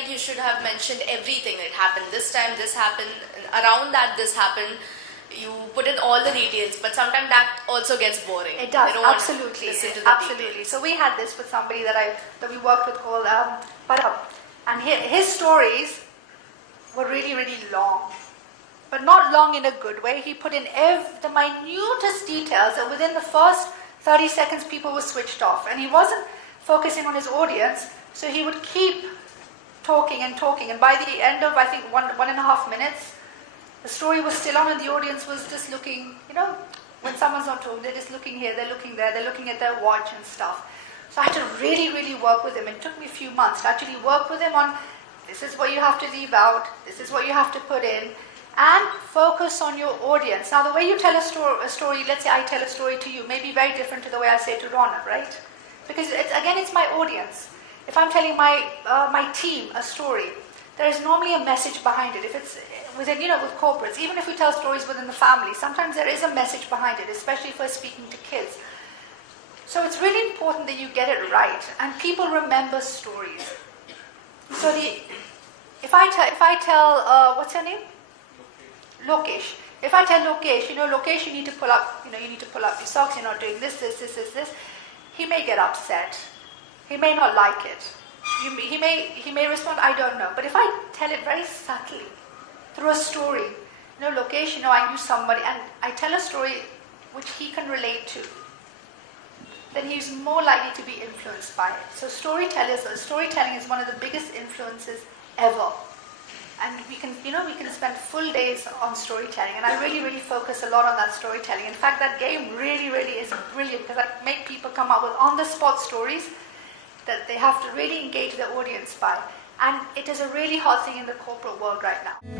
like you should have mentioned everything. It happened this time, this happened, around that this happened. You put in all the details, but sometimes that also gets boring. It does, They don't absolutely. listen to the Absolutely. details. So we had this with somebody that we worked with called Parab, and his stories were really, really long, but not long in a good way. He put in the minutest details, and within the first 30 seconds, people were switched off, and he wasn't focusing on his audience, so he would keep talking and talking, and by the end of, I think, 1.5 minutes, the story was still on and the audience was just looking, when someone's not talking, they're just looking here, they're looking there, they're looking at their watch and stuff. So I had to really, really work with him. It took me a few months to actually work with him on, this is what you have to leave out, this is what you have to put in, and focus on your audience. Now the way you tell a story, let's say I tell a story to you, may be very different to the way I say to Rona, right? Because it's my audience. If I'm telling my team a story, there is normally a message behind it. If it's within, with corporates, even if we tell stories within the family, sometimes there is a message behind it, especially if we're speaking to kids. So it's really important that you get it right, and people remember stories. So if I tell what's your name? Lokesh. If I tell Lokesh, Lokesh, you need to pull up, you need to pull up your socks. You're not doing this. He may get upset. He may not like it. He may respond, I don't know. But if I tell it very subtly, through a story, Lokesh, I knew somebody, and I tell a story which he can relate to, then he's more likely to be influenced by it. So storytelling is one of the biggest influences ever. And we can spend full days on storytelling, and I really, really focus a lot on that storytelling. In fact, that game really, really is brilliant, because I make people come up with on-the-spot stories that they have to really engage their audience by. And it is a really hot thing in the corporate world right now.